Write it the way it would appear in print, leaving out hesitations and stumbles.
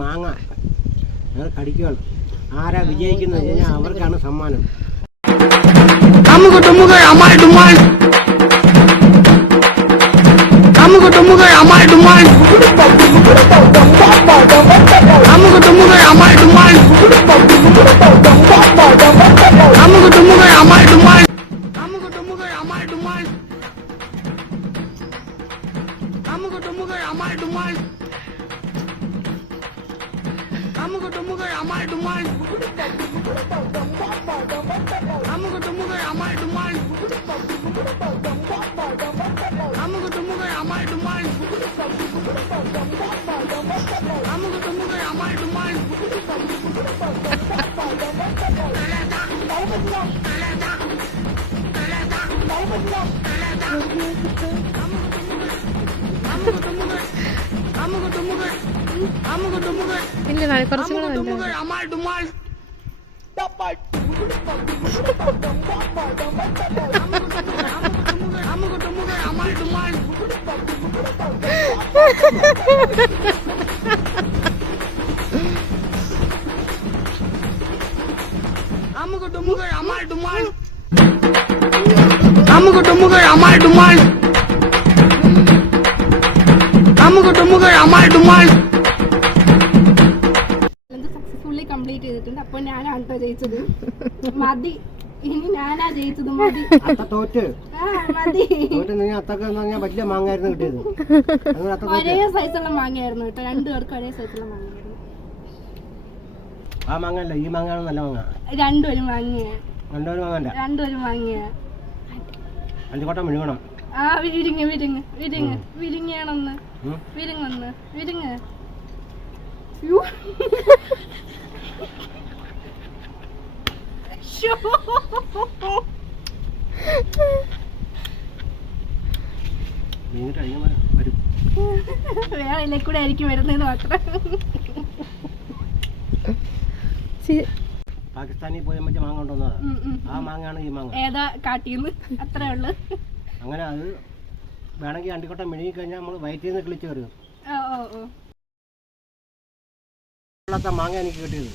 മാങ്ങ ഞങ്ങൾ കടിക്കുകയാണ്. ആരാ വിജയിക്കുന്നത് കഴിഞ്ഞാൽ അവർക്കാണ് സമ്മാനം. ഇല്ല കുറച്ചും കൂടെ സക്സസ്ഫുള്ളി കംപ്ലീറ്റ് ചെയ്തിട്ടുണ്ട്. അപ്പൊ ഞാനാണ് കേട്ടോ ജയിച്ചത്. മതി, ഇനി ഞാനാ ജയിച്ചത്. മതി വലിയ മാങ്ങായിരുന്നു കിട്ടിയത്. ഒരേ സൈസുള്ള മാങ്ങയായിരുന്നു കേട്ടോ, രണ്ടുപേർക്കും ഒരേ സൈസുള്ള മാങ്ങയായിരുന്നു. ആ മാങ്ങ അല്ല, ഈ മാങ്ങയാണ് നല്ല മാങ്ങ. രണ്ടുപേരും വാങ്ങിയ രണ്ടുപേരും വാങ്ങിയ അഞ്ചുകോട്ടം വിഴുങ്ങണം. ആ വിരിങ്ങ് വിരിങ്ങ് വിരിങ്ങ് വിരിങ്ങയാണെന്ന് വിരിങ്ങൊന്ന് വിരിങ്ങ്. വേറെ ഇതിലെ കൂടെ ആയിരിക്കും വരുന്നതെന്ന് മാത്രം. പാകിസ്ഥാനിൽ പോയ മറ്റേ മാങ്ങ കൊണ്ടുവന്നത് ആ മാങ്ങയാണ് ഈ മാങ്ങ. ഏതാ കാട്ടിന്ന് അത്രേ ഉള്ളു. അങ്ങനെ അത് വേണമെങ്കിൽ അണ്ടിക്കോട്ടം മെഴുകി കഴിഞ്ഞാൽ നമ്മൾ വയറ്റിൽ നിന്ന് കിളിച്ച് കയറും. മാങ്ങ എനിക്ക് കിട്ടിയത്.